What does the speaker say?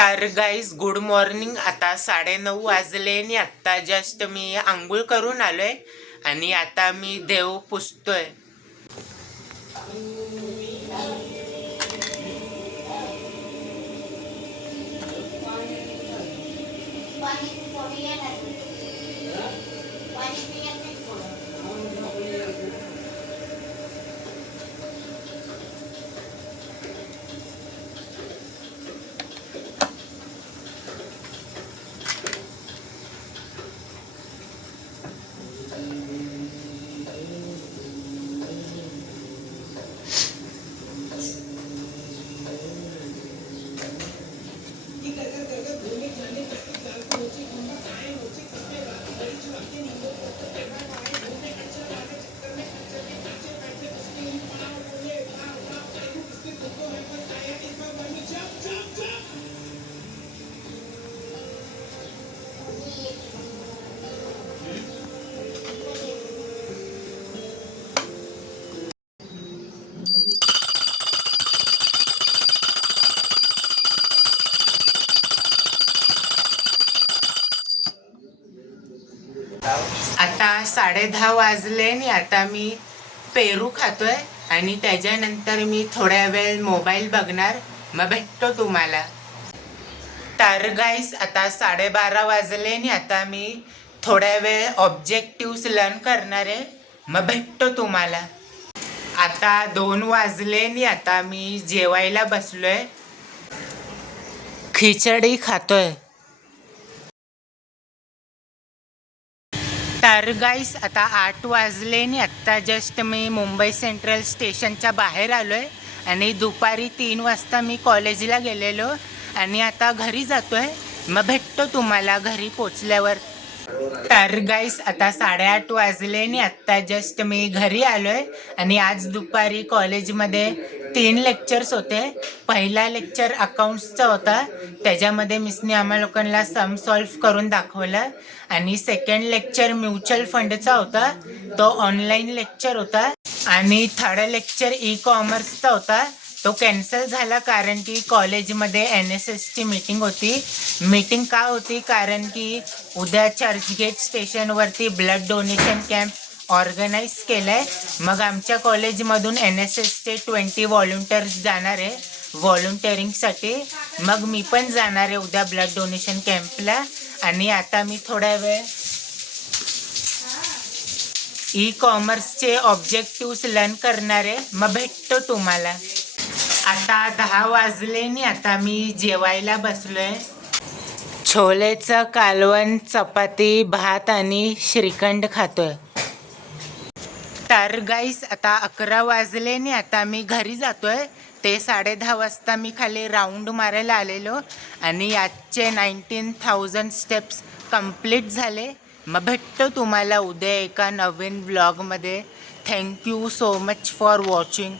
तर guys good morning. आता 9:30 वाजले आणि आत्ता जस्ट मी आंघोळ करून आलोय आणि आता मी देव पुजतोय. आता 10:30 वाजले आणि आता मी पेरू खातोय आणि त्याच्यानंतर मी थोड्या वेळ मोबाईल बघणार. मग भेटतो तुम्हाला. तर गाईस आता 12:30 वाजले आणि आता मी थोड्या वेळ ऑब्जेक्टिव्स लर्न करणार आहे. मग भेटतो तुम्हाला. आता 2 वाजले आणि आता मी जेवायला बसलोय. खिचडी खातोय. तर गाईस आता 8 वाजले आणि आत्ता जस्ट मी मुंबई सेंट्रल स्टेशनच्या बाहेर आलो आहे आणि दुपारी 3 वाजता मी कॉलेजला गेलेलो आणि आता घरी जातो आहे. मग भेटतो तुम्हाला घरी पोचल्यावर. तर गाईस आता 8:30 वाजले आणि आत्ता जस्ट मी घरी आलो आहे आणि आज दुपारी कॉलेजमध्ये 3 लेक्चर्स होते. पहिला लेक्चर अकाउंट्सचा होता, त्याच्यामध्ये मिसने आम्हा लोकांना सम सॉल्व करून दाखवलं. आणि सेकंड लेक्चर म्युच्युअल फंडचा होता, तो ऑनलाईन लेक्चर होता. आणि थर्ड लेक्चर ई कॉमर्सचा होता, तो कॅन्सल झाला कारण की कॉलेजमध्ये NSSची मीटिंग होती. मीटिंग का होती कारण की उद्या चर्चगेट स्टेशनवरती ब्लड डोनेशन कॅम्प ऑर्गनाईज केलं आहे. मग आमच्या कॉलेजमधून NSSचे 20 व्हॉलंटियर्स जाणार आहे व्हॉलंटिअरिंगसाठी. मग मी पण जाणार आहे उद्या ब्लड डोनेशन कॅम्पला. आणि आता मी थोड्या वेळ ई कॉमर्सचे ऑब्जेक्टिव्स लर्न करणार आहे. मग भेटतो तुम्हाला. आता 10 वाजले आणि आता मी जेवायला बसलोय. छोलेचं कालवण, चपाती, भात आणि श्रीखंड खातोय. तर गाईस आता 11 वाजले आणि आता मी घरी जातोय. ते 10:30 वाजता मी खाली राऊंड मारायला आलेलो आणि आजचे 19,000 स्टेप्स कंप्लीट झाले. मग भेटतो तुम्हाला उद्या एका नवीन व्लॉगमध्ये. Thank you so much for watching.